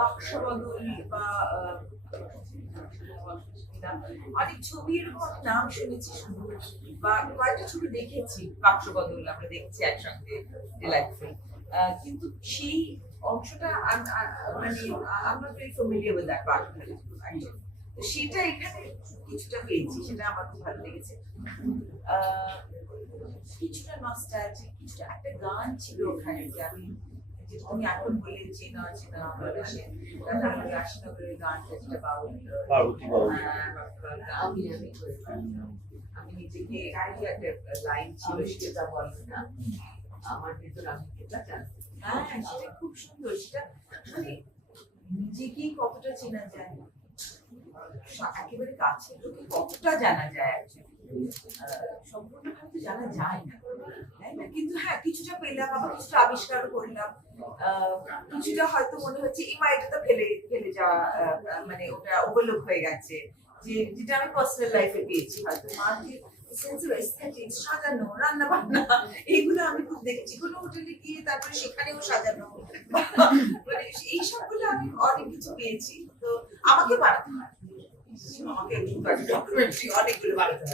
বাক্সবদল নাম শুনেছি শুধু, বা কয়েকটা ছবি দেখেছি বাক্সবদল আমরা দেখছি একসঙ্গে মানে আমরা ভেরি ফ্যামিলিয়ার উইথ তো সেটা এখানে কিছুটা পেয়েছি, সেটা আমার খুব ভালো লেগেছে। কিছুটা নস্টালজিক কিছুটা, একটা গান ছিল ওখানে যে আমি যে তুমি এখন বললে চেনা চেনা আসে তারপরে আশিনগরের গানটা যেটা বাউল পার্বতী বাউল। আমি আমি আমি নিজেকে একটা লাইন ছিল সেটা বলব না। আমার ভেতর আমি এটা জানি হ্যাঁ সেটা খুব সুন্দর সেটা মানে নিজেকেই কতটা চেনা যায়? একেবারে কাছে লোকে কতটা জানা যায়? সম্পূর্ণভাবে তো জানা যায় না। তাই না? কিন্তু হ্যাঁ পেলাম আবার কিছুটা আবিষ্কার করলাম। কিছুটা হয়তো মনে হচ্ছে এই মাইটা তো ফেলে ফেলে যাওয়া মানে ওটা ওভারলুক হয়ে গেছে। যে, যেটা আমি পার্সোনাল লাইফে পেয়েছি হয়তো। এস্থেটিক্স সাজানো রান্না বান্না এইগুলো আমি খুব দেখেছি। কোনো হোটেলে গিয়ে তারপরে সেখানেও সাজানো মানে এই আমি অনেক কিছু পেয়েছি। তো আমাকে বানাতে হয়। আমাকে অনেকগুলো হবে আরেকটা